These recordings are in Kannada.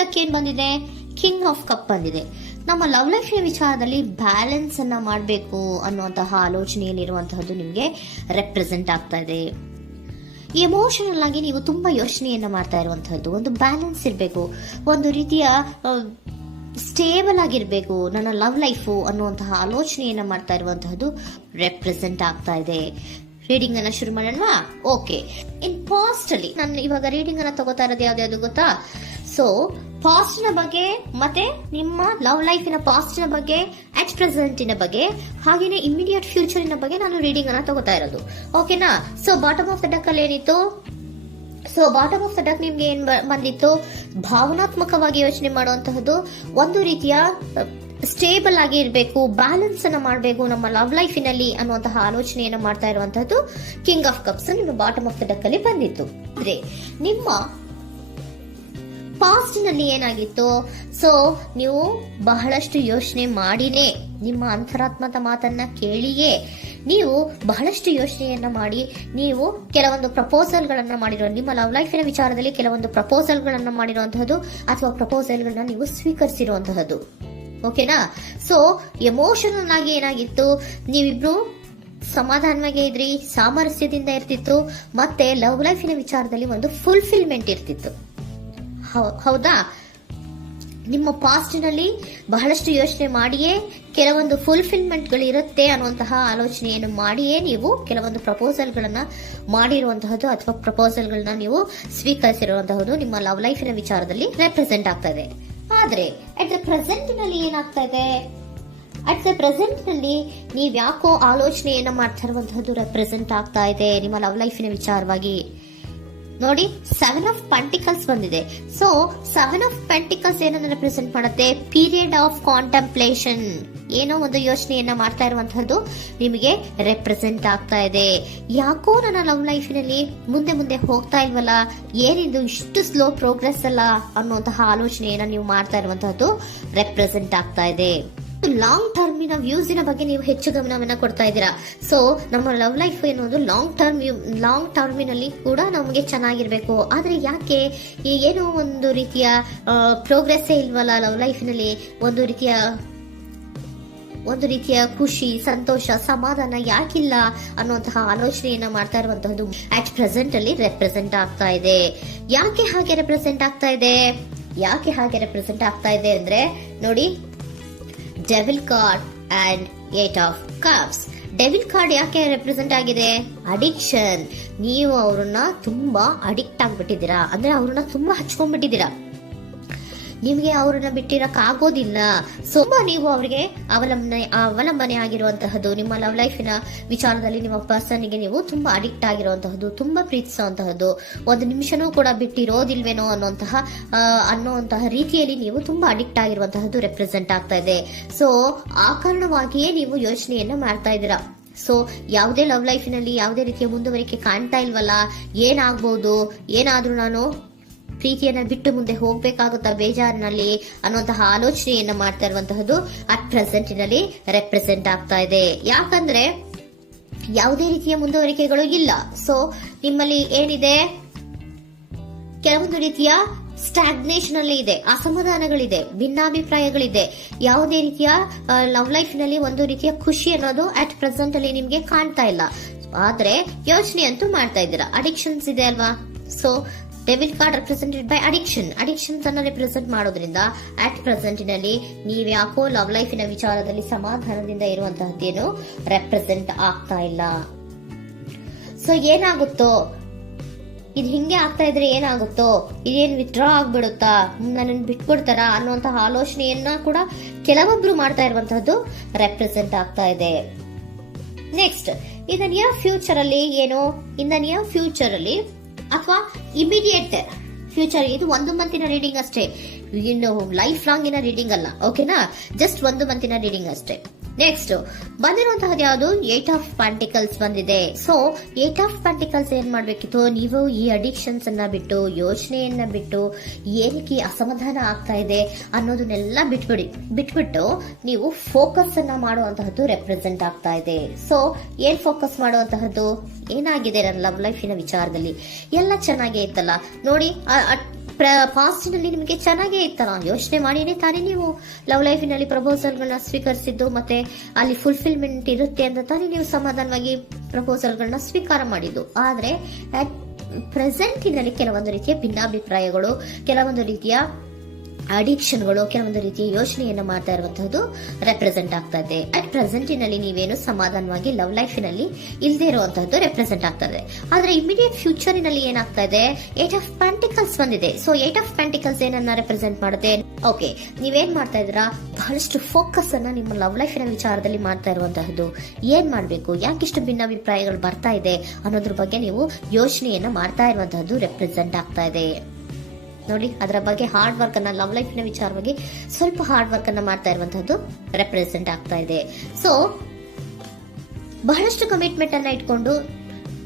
ಡಕ್ ಏನ್ ಬಂದಿದೆ? ಕಿಂಗ್ ಆಫ್ ಕಪ್ ಬಂದಿದೆ. ನಮ್ಮ ಲವ್ ಲೈಫ್ ವಿಚಾರದಲ್ಲಿ ಬ್ಯಾಲೆನ್ಸ್ ಅನ್ನ ಮಾಡಬೇಕು ಅನ್ನುವಂತಹ ಆಲೋಚನೆಯಲ್ಲಿರುವಂತಹದ್ದು ನಿಮಗೆ ರೆಪ್ರೆಸೆಂಟ್ ಆಗ್ತಾ ಇದೆ. ಎಮೋಷನಲ್ ಆಗಿ ನೀವು ತುಂಬಾ ಯೋಚನೆಯನ್ನ ಮಾಡ್ತಾ ಇರುವಂತಹದ್ದು, ಒಂದು ಬ್ಯಾಲೆನ್ಸ್ ಇರಬೇಕು, ಒಂದು ರೀತಿಯ ಸ್ಟೇಬಲ್ ಆಗಿರ್ಬೇಕು ನನ್ನ ಲವ್ ಲೈಫು ಅನ್ನುವಂತಹ ಆಲೋಚನೆಯನ್ನ ಮಾಡ್ತಾ ಇರುವಂತಹದ್ದು ರೆಪ್ರೆಸೆಂಟ್ ಆಗ್ತಾ ಇದೆ. ರೀಡಿಂಗ್ ಅನ್ನ ಶುರು ಮಾಡೋಣ. ಓಕೆ, ಇನ್ ಪಾಸ್ಟ್ ಅಲ್ಲಿ ನಾನು ಇವಾಗ ರೀಡಿಂಗ್ ಅನ್ನ ತಗೋತಾ ಇರೋದು ಯಾವ್ದು ಗೊತ್ತಾ? ಸೊ ಪಾಸ್ಟ್ ನ ಬಗ್ಗೆ ಮತ್ತೆ ನಿಮ್ಮ ಲವ್ ಲೈಫಿನ ಪಾಸ್ಟ್ ನ ಬಗ್ಗೆ, ಅಟ್ ಪ್ರೆಸೆಂಟಿನ ಬಗ್ಗೆ, ಹಾಗೇನೆ ಇಮಿಡಿಯೇಟ್ ಫ್ಯೂಚರಿನ ಬಗ್ಗೆ ನಾನು ರೀಡಿಂಗ್ ಅನ್ನ ತಗೋತಾ ಇರೋದು. ಓಕೆನಾ? So bottom of the duck ಅಲ್ಲಿ ಏನಿತ್ತು? So bottom of the duck ನಿಮ್ಗೆ ಏನ್ ಬಂದಿತ್ತು? ಭಾವನಾತ್ಮಕವಾಗಿ ಯೋಚನೆ ಮಾಡುವಂತಹದ್ದು, ಒಂದು ರೀತಿಯ ಸ್ಟೇಬಲ್ ಆಗಿ ಇರಬೇಕು, ಬ್ಯಾಲೆನ್ಸ್ ಅನ್ನ ಮಾಡಬೇಕು ನಮ್ಮ ಲವ್ ಲೈಫಿನಲ್ಲಿ ಅನ್ನುವಂತಹ ಆಲೋಚನೆಯನ್ನ ಮಾಡ್ತಾ ಇರುವಂತಹದ್ದು ಕಿಂಗ್ ಆಫ್ ಕಪ್ಸ್ ನಿಮ್ಮ ಬಾಟಮ್ ಆಫ್ ದ ಡಕ್ ಅಲ್ಲಿ ಬಂದಿತ್ತು. ಅಂದ್ರೆ ನಿಮ್ಮ ಪಾಸ್ಟ್ ನಲ್ಲಿ ಏನಾಗಿತ್ತು? ಸೊ ನೀವು ಬಹಳಷ್ಟು ಯೋಚನೆ ಮಾಡಿನೇ, ನಿಮ್ಮ ಅಂತರಾತ್ಮದ ಮಾತನ್ನ ಕೇಳಿಯೇ ನೀವು ಬಹಳಷ್ಟು ಯೋಚನೆಯನ್ನ ಮಾಡಿ ನೀವು ಕೆಲವೊಂದು ಪ್ರಪೋಸಲ್ ಗಳನ್ನ ಮಾಡಿರೋ, ನಿಮ್ಮ ಲವ್ ಲೈಫಿನ ವಿಚಾರದಲ್ಲಿ ಕೆಲವೊಂದು ಪ್ರಪೋಸಲ್ ಗಳನ್ನ ಮಾಡಿರುವಂತಹದ್ದು ಅಥವಾ ಪ್ರಪೋಸಲ್ ಗಳನ್ನ ನೀವು ಸ್ವೀಕರಿಸಿರುವಂತಹದ್ದು. ಓಕೆನಾ? ಸೊ ಎಮೋಷನಲ್ ಆಗಿ ಏನಾಗಿತ್ತು? ನೀವಿಬ್ರು ಸಮಾಧಾನವಾಗಿ ಇದ್ರಿ, ಸಾಮರಸ್ಯದಿಂದ ಇರ್ತಿತ್ತು, ಮತ್ತೆ ಲವ್ ಲೈಫಿನ ವಿಚಾರದಲ್ಲಿ ಒಂದು ಫುಲ್ಫಿಲ್ಮೆಂಟ್ ಇರ್ತಿತ್ತು. ಹೌದಾ? ನಿಮ್ಮ ಪಾಸ್ಟ್ ನಲ್ಲಿ ಬಹಳಷ್ಟು ಯೋಚನೆ ಮಾಡಿಯೇ ಕೆಲವೊಂದು ಫುಲ್ಫಿಲ್ಮೆಂಟ್ ಗಳು ಇರುತ್ತೆ ಅನ್ನುವಂತಹ ಆಲೋಚನೆಯನ್ನು ಮಾಡಿಯೇ ನೀವು ಕೆಲವೊಂದು ಪ್ರಪೋಸಲ್ ಗಳನ್ನ ಮಾಡಿರುವಂತಹದ್ದು ಅಥವಾ ಪ್ರಪೋಸಲ್ ಗಳನ್ನ ನೀವು ಸ್ವೀಕರಿಸಿರುವಂತಹದ್ದು ನಿಮ್ಮ ಲವ್ ಲೈಫಿನ ವಿಚಾರದಲ್ಲಿ ರೆಪ್ರೆಸೆಂಟ್ ಆಗ್ತಾ ಇದೆ. ಆದ್ರೆ ಅಟ್ ದ ಪ್ರೆಸೆಂಟ್ ನಲ್ಲಿ ಏನಾಗ್ತಾ ಇದೆ? ಅಟ್ ದ ಪ್ರೆಸೆಂಟ್ ನಲ್ಲಿ ನೀವ್ ಯಾಕೋ ಆಲೋಚನೆಯನ್ನ ಮಾಡ್ತಾ ಇರುವಂತಹದ್ದು ರೆಪ್ರೆಸೆಂಟ್ ಆಗ್ತಾ ಇದೆ ನಿಮ್ಮ ಲವ್ ಲೈಫಿನ ವಿಚಾರವಾಗಿ. ನೋಡಿ, 7 ಆಫ್ ಪೆಂಟಿಕಲ್ಸ್ ಬಂದಿದೆ. ಸೊ 7 ಆಫ್ ಪೆಂಟಿಕಲ್ಸ್ ಏನನ್ನ ರೆಪ್ರೆಸೆಂಟ್ ಮಾಡುತ್ತೆ? ಪೀರಿಯಡ್ ಆಫ್ ಕಾಂಟೆಂಪ್ಲೇಷನ್, ಏನೋ ಒಂದು ಯೋಚನೆಯನ್ನ ಮಾಡ್ತಾ ಇರುವಂತಹದ್ದು ನಿಮಗೆ ರೆಪ್ರೆಸೆಂಟ್ ಆಗ್ತಾ ಇದೆ. ಯಾಕೋ ನನ್ನ ಲವ್ ಲೈಫಿನಲ್ಲಿ ಮುಂದೆ ಮುಂದೆ ಹೋಗ್ತಾ ಇಲ್ವಲ್ಲ, ಏನಿದು ಇಷ್ಟು ಸ್ಲೋ ಪ್ರೋಗ್ರೆಸ್ ಅಲ್ಲ ಅನ್ನುವಂತಹ ಆಲೋಚನೆಯನ್ನ ನೀವು ಮಾಡ್ತಾ ಇರುವಂತಹದ್ದು ರೆಪ್ರೆಸೆಂಟ್ ಆಗ್ತಾ ಇದೆ. ಲಾಂಗ್ ಟರ್ಮಿನ ವ್ಯೂಸಿನ ಬಗ್ಗೆ ನೀವು ಹೆಚ್ಚು ಗಮನವನ್ನ ಕೊಡ್ತಾ ಇದ್ದೀರಾ. ಸೊ ನಮ್ಮ ಲವ್ ಲೈಫ್ ಎನ್ನುವುದು ಲಾಂಗ್ ಟರ್ಮಿನಲ್ಲಿ ಕೂಡ ನಮಗೆ ಚೆನ್ನಾಗಿರ್ಬೇಕು. ಆದ್ರೆ ಯಾಕೆ ಏನೋ ಒಂದು ರೀತಿಯ ಪ್ರೋಗ್ರೆಸ್ ಇಲ್ವಲ್ಲ ಲವ್ ಲೈಫ್ನಲ್ಲಿ, ಒಂದು ರೀತಿಯ ಖುಷಿ, ಸಂತೋಷ, ಸಮಾಧಾನ ಯಾಕಿಲ್ಲ ಅನ್ನುವಂತಹ ಆಲೋಚನೆಯನ್ನ ಮಾಡ್ತಾ ಇರುವಂತಹದ್ದು ಅಟ್ ಪ್ರೆಸೆಂಟ್ ಅಲ್ಲಿ ರೆಪ್ರೆಸೆಂಟ್ ಆಗ್ತಾ ಇದೆ. ಯಾಕೆ ಹಾಗೆ ರೆಪ್ರೆಸೆಂಟ್ ಆಗ್ತಾ ಇದೆ ಅಂದ್ರೆ ನೋಡಿ, devil card and 8 of cups. Devil card ಯಾಕೆ ರೆಪ್ರೆಸೆಂಟ್ ಆಗಿದೆ? ಅಡಿಕ್ಷನ್. ನೀವು ಅವ್ರನ್ನ ತುಂಬಾ ಅಡಿಕ್ಟ್ ಆಗ್ಬಿಟ್ಟಿದ್ದೀರಾ, ಅಂದ್ರೆ ಅವ್ರನ್ನ ತುಂಬಾ ಹಚ್ಕೊಂಡ್ಬಿಟ್ಟಿದ್ದೀರಾ, ನಿಮ್ಗೆ ಅವ್ರನ್ನ ಬಿಟ್ಟಿರಕ್ ಆಗೋದಿಲ್ಲ. ತುಂಬಾ ನೀವು ಅವ್ರಿಗೆ ಅವಲಂಬನೆ ಆಗಿರುವಂತಹದ್ದು, ನಿಮ್ಮ ಲವ್ ಲೈಫಿನ ವಿಚಾರದಲ್ಲಿ ನಿಮ್ಮ ಪರ್ಸನ್ಗೆ ನೀವು ತುಂಬಾ ಅಡಿಕ್ಟ್ ಆಗಿರುವಂತಹದ್ದು, ತುಂಬಾ ಪ್ರೀತಿಸುವಂತಹದ್ದು, ಒಂದು ನಿಮಿಷನೂ ಕೂಡ ಬಿಟ್ಟಿರೋದಿಲ್ವೇನೋ ಅನ್ನುವಂತಹ ರೀತಿಯಲ್ಲಿ ನೀವು ತುಂಬಾ ಅಡಿಕ್ಟ್ ಆಗಿರುವಂತಹದ್ದು ರೆಪ್ರೆಸೆಂಟ್ ಆಗ್ತಾ ಇದೆ. ಸೊ ಆ ಕಾರಣವಾಗಿಯೇ ನೀವು ಯೋಚನೆಯನ್ನ ಮಾಡ್ತಾ ಇದ್ದೀರಾ. ಸೊ ಯಾವುದೇ ಲವ್ ಲೈಫಿನಲ್ಲಿ ಯಾವುದೇ ರೀತಿಯ ಮುಂದುವರಿಕೆ ಕಾಣ್ತಾ ಇಲ್ವಲ್ಲ, ಏನಾಗ್ಬಹುದು, ಏನಾದ್ರೂ ನಾನು ಪ್ರೀತಿಯನ್ನ ಬಿಟ್ಟು ಮುಂದೆ ಹೋಗ್ಬೇಕಾಗುತ್ತಾ ಬೇಜಾರಿನಲ್ಲಿ ಅನ್ನುವಂತಹ ಆಲೋಚನೆಯನ್ನ ಮಾಡ್ತಾ ಇರುವಂತಹದ್ದು ಅಟ್ ಪ್ರೆಸೆಂಟಿನಲ್ಲಿ ರೆಪ್ರೆಸೆಂಟ್ ಆಗ್ತಾ ಇದೆ. ಯಾಕಂದ್ರೆ ಯಾವುದೇ ರೀತಿಯ ಮುಂದುವರಿಕೆಗಳು ಇಲ್ಲ. ಸೊ ನಿಮ್ಮಲ್ಲಿ ಏನಿದೆ? ಕೆಲವೊಂದು ರೀತಿಯ ಸ್ಟಾಗ್ನೇಷನ್ ಅಲ್ಲಿ ಇದೆ, ಅಸಮಾಧಾನಗಳಿದೆ, ಭಿನ್ನಾಭಿಪ್ರಾಯಗಳಿದೆ. ಯಾವುದೇ ರೀತಿಯ ಲವ್ ಲೈಫ್ ನಲ್ಲಿ ಒಂದು ರೀತಿಯ ಖುಷಿ ಅನ್ನೋದು ಅಟ್ ಪ್ರೆಸೆಂಟ್ ಅಲ್ಲಿ ನಿಮ್ಗೆ ಕಾಣ್ತಾ ಇಲ್ಲ. ಆದ್ರೆ ಯೋಚನೆ ಅಂತೂ ಮಾಡ್ತಾ ಇದ್ದೀರಾ. ಅಡಿಕ್ಷನ್ಸ್ ಇದೆ ಅಲ್ವಾ? So devil card represented by addictions ಅನ್ನ ರೆಪ್ರೆಸೆಂಟ್ ಮಾಡೋದ್ರಿಂದ ಅಟ್ ಪ್ರೆಸೆಂಟಿನಲ್ಲಿ ನೀವ್ ಯಾಕೋ ಲವ್ ಲೈಫಿನ ವಿಚಾರದಲ್ಲಿ ಸಮಾಧಾನದಿಂದ ಇರುವಂತಹದ್ದೇನು ರೆಪ್ರೆಸೆಂಟ್ ಆಗ್ತಾ ಇಲ್ಲ. ಸೊ ಏನಾಗುತ್ತೋ, ಇದು ಹಿಂಗೆ ಆಗ್ತಾ ಇದ್ರೆ ಏನಾಗುತ್ತೋ, ಇದೇನು ವಿತ್ಡ್ರಾ ಆಗ್ಬಿಡುತ್ತಾ, ನನ್ನನ್ನು ಬಿಟ್ಬಿಡ್ತಾರ ಅನ್ನುವಂತಹ ಆಲೋಚನೆಯನ್ನ ಕೂಡ ಕೆಲವೊಬ್ರು ಮಾಡ್ತಾ ಇರುವಂತಹದ್ದು ರೆಪ್ರೆಸೆಂಟ್ ಆಗ್ತಾ ಇದೆ. Next, in the near future ಅಲ್ಲಿ ಏನು? ಇನ್ ದ ನಿಯರ್ ಫ್ಯೂಚರ್ ಅಲ್ಲಿ ಅಥವಾ ಇಮಿಡಿಯೇಟ್ ಫ್ಯೂಚರ್, ಇದು 1 ಮಂತಿನ ರೀಡಿಂಗ್ ಅಷ್ಟೇ, ಇನ್ನು ಲೈಫ್ ಲಾಂಗಿನ ರೀಡಿಂಗ್ ಅಲ್ಲ. ಓಕೆನಾ? ಜಸ್ಟ್ 1 ಮಂತಿನ ರೀಡಿಂಗ್ ಅಷ್ಟೇ. ನೆಕ್ಸ್ಟ್ ಬಂದಿರುವಂತಹದ್ದು ಯಾವುದು? 8 ಆಫ್ ಪೆಂಟಿಕಲ್ಸ್ ಬಂದಿದೆ. ಸೊ 8 ಆಫ್ ಪೆಂಟಿಕಲ್ಸ್ ಏನ್ ಮಾಡ್ಬೇಕಿತ್ತು? ನೀವು ಈ ಅಡಿಕ್ಷನ್ಸ್ ಅನ್ನ ಬಿಟ್ಟು, ಯೋಚನೆಯನ್ನ ಬಿಟ್ಟು, ಏನಕ್ಕೆ ಅಸಮಾಧಾನ ಆಗ್ತಾ ಇದೆ ಅನ್ನೋದನ್ನೆಲ್ಲ ಬಿಟ್ಬಿಟ್ಟು ನೀವು ಫೋಕಸ್ ಅನ್ನ ಮಾಡುವಂತಹದ್ದು ರೆಪ್ರೆಸೆಂಟ್ ಆಗ್ತಾ ಇದೆ. ಸೊ ಏನ್ ಫೋಕಸ್ ಮಾಡುವಂತಹದ್ದು? ಏನಾಗಿದೆ ನನ್ನ ಲವ್ ಲೈಫಿನ ವಿಚಾರದಲ್ಲಿ? ಎಲ್ಲ ಚೆನ್ನಾಗೇ ಇತ್ತಲ್ಲ ನೋಡಿ, ಪಾಸ್ಟಿನಲ್ಲಿ ನಿಮಗೆ ಚೆನ್ನಾಗೇ ಇತ್ತಲ್ಲ, ಯೋಚನೆ ಮಾಡಿನೇ ತಾನೇ ನೀವು ಲವ್ ಲೈಫಿನಲ್ಲಿ ಪ್ರಪೋಸಲ್ಗಳನ್ನ ಸ್ವೀಕರಿಸಿದ್ದು, ಮತ್ತೆ ಅಲ್ಲಿ ಫುಲ್ಫಿಲ್ಮೆಂಟ್ ಇರುತ್ತೆ ಅಂತ ತಾನೇ ನೀವು ಸಮಾಧಾನವಾಗಿ ಪ್ರಪೋಸಲ್ಗಳನ್ನ ಸ್ವೀಕಾರ ಮಾಡಿದ್ದು. ಆದ್ರೆ ಅಟ್ ಪ್ರೆಸೆಂಟಿನಲ್ಲಿ ಕೆಲವೊಂದು ರೀತಿಯ ಭಿನ್ನಾಭಿಪ್ರಾಯಗಳು, ಕೆಲವೊಂದು ರೀತಿಯ ಅಡಿಕ್ಷನ್ಗಳು, ಕೆಲವೊಂದು ರೀತಿಯ ಯೋಚನೆಯನ್ನ ಮಾಡ್ತಾ ಇರುವಂತಹದ್ದು ರೆಪ್ರೆಸೆಂಟ್ ಆಗ್ತಾ ಇದೆ. ಅಟ್ ಪ್ರೆಸೆಂಟಿನಲ್ಲಿ ನೀವೇನು ಸಮಾಧಾನವಾಗಿ ಲವ್ ಲೈಫಿನಲ್ಲಿ ಇಲ್ಲದೆ ಇರುವಂತಹದ್ದು ರೆಪ್ರೆಸೆಂಟ್ ಆಗ್ತದೆ. ಆದ್ರೆ ಇಮಿಡಿಯೇಟ್ ಫ್ಯೂಚರಿನಲ್ಲಿ ಏನಾಗ್ತಾ ಇದೆ, 8 ಆಫ್ ಪೆಂಟಿಕಲ್ಸ್ ಬಂದಿದೆ. ಸೊ 8 ಆಫ್ ಪೆಂಟಿಕಲ್ಸ್ ಏನನ್ನ ರೆಪ್ರೆಸೆಂಟ್ ಮಾಡುತ್ತೆ? ಓಕೆ, ನೀವೇನ್ ಮಾಡ್ತಾ ಇದ್ದೀರಾ, ಬಹಳಷ್ಟು ಫೋಕಸ್ ಅನ್ನ ನಿಮ್ಮ ಲವ್ ಲೈಫಿನ ವಿಚಾರದಲ್ಲಿ ಮಾಡ್ತಾ ಇರುವಂತಹದ್ದು. ಏನ್ ಮಾಡ್ಬೇಕು, ಯಾಕಿಷ್ಟು ಭಿನ್ನಾಭಿಪ್ರಾಯಗಳು ಬರ್ತಾ ಇದೆ ಅನ್ನೋದ್ರ ಬಗ್ಗೆ ನೀವು ಯೋಚನೆಯನ್ನ ಮಾಡ್ತಾ ಇರುವಂತಹದ್ದು ರೆಪ್ರೆಸೆಂಟ್ ಆಗ್ತಾ ಇದೆ. ನೋಡಿ, ಅದರ ಬಗ್ಗೆ ಹಾರ್ಡ್ ವರ್ಕ್ ಅನ್ನ, ಲವ್ ಲೈಫಿನ ವಿಚಾರವಾಗಿ ಸ್ವಲ್ಪ ಹಾರ್ಡ್ ವರ್ಕ್ ಅನ್ನ ಮಾಡ್ತಾ ಇರುವಂತಹದ್ದು ರೆಪ್ರೆಸೆಂಟ್ ಆಗ್ತಾ ಇದೆ. ಸೊ ಬಹಳಷ್ಟು ಕಮಿಟ್ಮೆಂಟ್ ಅನ್ನ ಇಟ್ಕೊಂಡು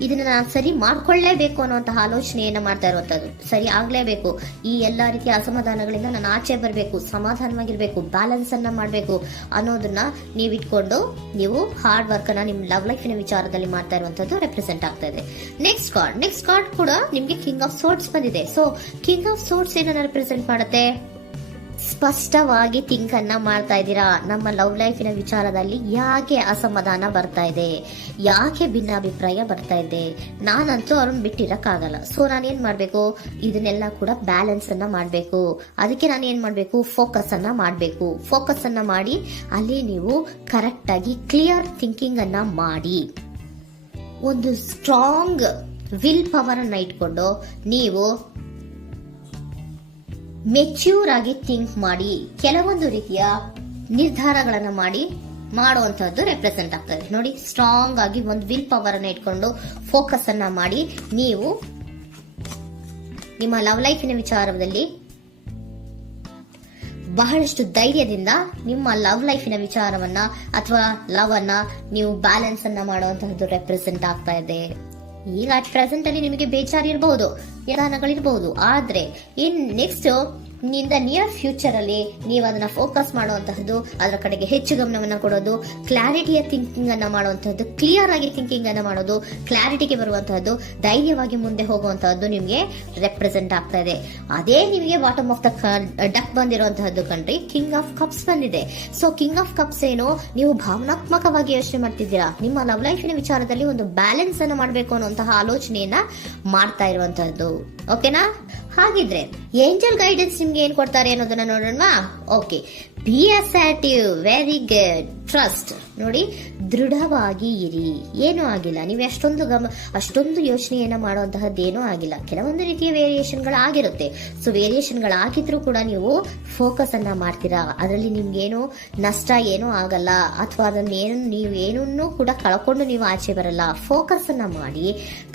ಇದನ್ನ ನಾನು ಸರಿ ಮಾಡ್ಕೊಳ್ಳೇಬೇಕು ಅನ್ನುವಂತಹ ಆಲೋಚನೆಯನ್ನ ಮಾಡ್ತಾ ಇರುವಂತದ್ದು. ಸರಿ ಆಗ್ಲೇಬೇಕು, ಈ ಎಲ್ಲಾ ರೀತಿಯ ಅಸಮಾಧಾನಗಳಿಂದ ನಾನು ಆಚೆ ಬರಬೇಕು, ಸಮಾಧಾನವಾಗಿರ್ಬೇಕು, ಬ್ಯಾಲೆನ್ಸ್ ಅನ್ನ ಮಾಡಬೇಕು ಅನ್ನೋದನ್ನ ನೀವು ಇಟ್ಕೊಂಡು ನೀವು ಹಾರ್ಡ್ ವರ್ಕ್ ಅನ್ನ ನಿಮ್ ಲವ್ ಲೈಫಿನ ವಿಚಾರದಲ್ಲಿ ಮಾಡ್ತಾ ಇರುವಂತದ್ದು ರೆಪ್ರೆಸೆಂಟ್ ಆಗ್ತಾ ಇದೆ. ನೆಕ್ಸ್ಟ್ ಕಾರ್ಡ್ ಕೂಡ ನಿಮ್ಗೆ ಕಿಂಗ್ ಆಫ್ ಸೋರ್ಟ್ಸ್ ಬಂದಿದೆ. ಸೊ ಕಿಂಗ್ ಆಫ್ ಸೋರ್ಟ್ಸ್ ಏನನ್ನ ರೆಪ್ರೆಸೆಂಟ್ ಮಾಡುತ್ತೆ? ಸ್ಪಷ್ಟವಾಗಿ ಥಿಂಕ್ ಅನ್ನ ಮಾಡ್ತಾ ಇದ್ದೀರಾ. ನಮ್ಮ ಲವ್ ಲೈಫಿನ ವಿಚಾರದಲ್ಲಿ ಯಾಕೆ ಅಸಮಾಧಾನ ಬರ್ತಾ ಇದೆ, ಯಾಕೆ ಭಿನ್ನಾಭಿಪ್ರಾಯ ಬರ್ತಾ ಇದೆ, ನಾನಂತೂ ಅವ್ರನ್ನ ಬಿಟ್ಟಿರಕ್ಕಾಗಲ್ಲ. ಸೊ ನಾನೇನ್ ಮಾಡ್ಬೇಕು, ಇದನ್ನೆಲ್ಲ ಕೂಡ ಬ್ಯಾಲೆನ್ಸ್ ಅನ್ನ ಮಾಡ್ಬೇಕು. ಅದಕ್ಕೆ ನಾನು ಏನ್ ಮಾಡ್ಬೇಕು, ಫೋಕಸ್ ಅನ್ನ ಮಾಡ್ಬೇಕು. ಫೋಕಸ್ ಅನ್ನ ಮಾಡಿ ಅಲ್ಲಿ ನೀವು ಕರೆಕ್ಟ್ ಆಗಿ ಕ್ಲಿಯರ್ ಥಿಂಕಿಂಗ್ ಅನ್ನ ಮಾಡಿ, ಒಂದು ಸ್ಟ್ರಾಂಗ್ ವಿಲ್ ಪವರ್ ಅನ್ನ ಇಟ್ಕೊಂಡು ನೀವು ಮೆಚ್ಯೂರ್ ಆಗಿ ಥಿಂಕ್ ಮಾಡಿ ಕೆಲವೊಂದು ರೀತಿಯ ನಿರ್ಧಾರಗಳನ್ನ ಮಾಡುವಂತಹದ್ದು ರೆಪ್ರೆಸೆಂಟ್ ಆಗ್ತದೆ. ನೋಡಿ, ಸ್ಟ್ರಾಂಗ್ ಆಗಿ ಒಂದು ವಿಲ್ ಪವರ್ ಅನ್ನ ಇಟ್ಕೊಂಡು ಫೋಕಸ್ ಅನ್ನ ಮಾಡಿ ನೀವು ನಿಮ್ಮ ಲವ್ ಲೈಫಿನ ವಿಚಾರದಲ್ಲಿ ಬಹಳಷ್ಟು ಧೈರ್ಯದಿಂದ ನಿಮ್ಮ ಲವ್ ಲೈಫಿನ ವಿಚಾರವನ್ನ ಅಥವಾ ಲವ್ ಅನ್ನ ನೀವು ಬ್ಯಾಲೆನ್ಸ್ ಅನ್ನ ಮಾಡುವಂತಹದ್ದು ರೆಪ್ರೆಸೆಂಟ್ ಆಗ್ತಾ ಇದೆ. ಈಗ ಅಟ್ ಪ್ರೆಸೆಂಟ್ ಅಲ್ಲಿ ನಿಮಗೆ ಬೇಜಾರಿರಬಹುದು, ವಿಧಾನಗಳಿರಬಹುದು, ಆದ್ರೆ ಇನ್ ನೆಕ್ಸ್ಟ್ ನಿಂದ ನಿಯರ್ ಫ್ಯೂಚರ್ ಅಲ್ಲಿ ನೀವು ಅದನ್ನ ಫೋಕಸ್ ಮಾಡುವಂತಹದ್ದು, ಅದರ ಕಡೆಗೆ ಹೆಚ್ಚು ಗಮನವನ್ನ ಕೊಡೋದು, ಕ್ಲಾರಿಟಿಯ ಥಿಂಕಿಂಗ್ ಅನ್ನ ಮಾಡುವಂತಹದ್ದು, ಕ್ಲಿಯರ್ ಆಗಿ ಥಿಂಕಿಂಗ್ ಅನ್ನ ಮಾಡೋದು, ಕ್ಲಾರಿಟಿಗೆ ಬರುವಂತಹದ್ದು, ಧೈರ್ಯವಾಗಿ ಮುಂದೆ ಹೋಗುವಂತಹದ್ದು ನಿಮ್ಗೆ ರೆಪ್ರೆಸೆಂಟ್ ಆಗ್ತಾ ಇದೆ. ಅದೇ ನಿಮಗೆ ಬಾಟಮ್ ಆಫ್ ದ ಡಕ್ ಬಂದಿರುವಂತಹದ್ದು ಕಣ್ರಿ, ಕಿಂಗ್ ಆಫ್ ಕಪ್ಸ್ ಬಂದಿದೆ. ಸೊ ಕಿಂಗ್ ಆಫ್ ಕಪ್ಸ್ ಏನು, ನೀವು ಭಾವನಾತ್ಮಕವಾಗಿ ಯೋಚನೆ ಮಾಡ್ತಿದ್ದೀರಾ, ನಿಮ್ಮ ಲವ್ ಲೈಫಿನ ವಿಚಾರದಲ್ಲಿ ಒಂದು ಬ್ಯಾಲೆನ್ಸ್ ಅನ್ನ ಮಾಡಬೇಕು ಅನ್ನುವಂತಹ ಆಲೋಚನೆಯನ್ನ ಮಾಡ್ತಾ ಇರುವಂತಹದ್ದು. ಓಕೆನಾ? ಹಾಗಿದ್ರೆ ಏಂಜಲ್ ಗೈಡೆನ್ಸ್ ನಿಮ್ಗೆ ಏನ್ ಕೊಡ್ತಾರೆ ಅನ್ನೋದನ್ನ ನೋಡೋಣವಾ? Okay, be assertive, very good, trust. ನೋಡಿ, ದೃಢವಾಗಿ ಇರಿ, ಏನೂ ಆಗಿಲ್ಲ. ನೀವು ಅಷ್ಟೊಂದು ಯೋಚನೆಯನ್ನ ಮಾಡುವಂತಹದ್ದೇನೂ ಆಗಿಲ್ಲ. ಕೆಲವೊಂದು ರೀತಿಯ ವೇರಿಯೇಷನ್ಗಳಾಗಿರುತ್ತೆ. ಸೊ ವೇರಿಯೇಷನ್ಗಳಾಗಿದ್ರೂ ಕೂಡ ನೀವು ಫೋಕಸ್ ಅನ್ನ ಮಾಡ್ತೀರಾ, ಅದರಲ್ಲಿ ನಿಮ್ಗೇನು ನಷ್ಟ ಏನೂ ಆಗಲ್ಲ, ಅಥವಾ ನೀವೇನನ್ನೂ ಕೂಡ ಕಳ್ಕೊಂಡು ನೀವು ಆಚೆ ಬರಲ್ಲ. ಫೋಕಸ್ ಅನ್ನ ಮಾಡಿ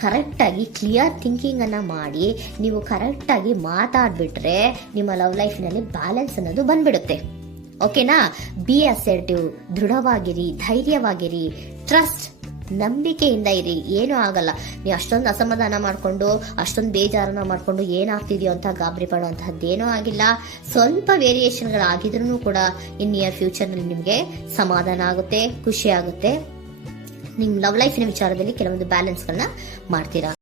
ಕರೆಕ್ಟ್ ಆಗಿ ಕ್ಲಿಯರ್ ಥಿಂಕಿಂಗ್ ಅನ್ನ ಮಾಡಿ ನೀವು ಕರೆಕ್ಟ್ ಆಗಿ ಮಾತಾಡ್ಬಿಟ್ರೆ ನಿಮ್ಮ ಲವ್ ಲೈಫಿನಲ್ಲಿ ಬ್ಯಾಲೆನ್ಸ್ ಅನ್ನೋದು ಬಂದ್ಬಿಡುತ್ತೆ. ಓಕೆನಾ? ಬಿ ಅಸರ್ಟಿವ್, ದೃಢವಾಗಿರಿ, ಧೈರ್ಯವಾಗಿರಿ, ಟ್ರಸ್ಟ್, ನಂಬಿಕೆಯಿಂದ ಇರಿ, ಏನೂ ಆಗಲ್ಲ. ನೀವು ಅಷ್ಟೊಂದು ಅಸಮಾಧಾನ ಮಾಡ್ಕೊಂಡು ಅಷ್ಟೊಂದು ಬೇಜಾರನ್ನ ಮಾಡ್ಕೊಂಡು ಏನಾಗ್ತಿದೆಯೋ ಅಂತ ಗಾಬರಿ ಪಡುವಂತಹದ್ದೇನೂ ಆಗಿಲ್ಲ. ಸ್ವಲ್ಪ ವೇರಿಯೇಷನ್ಗಳಾಗಿದ್ರೂ ಕೂಡ ಇನ್ ನಿಯರ್ ಫ್ಯೂಚರ್ನಲ್ಲಿ ನಿಮಗೆ ಸಮಾಧಾನ ಆಗುತ್ತೆ, ಖುಷಿ ಆಗುತ್ತೆ. ನಿಮ್ಮ ಲವ್ ಲೈಫಿನ ವಿಚಾರದಲ್ಲಿ ಕೆಲವೊಂದು ಬ್ಯಾಲೆನ್ಸ್ಗಳನ್ನ ಮಾಡ್ತೀರಾ.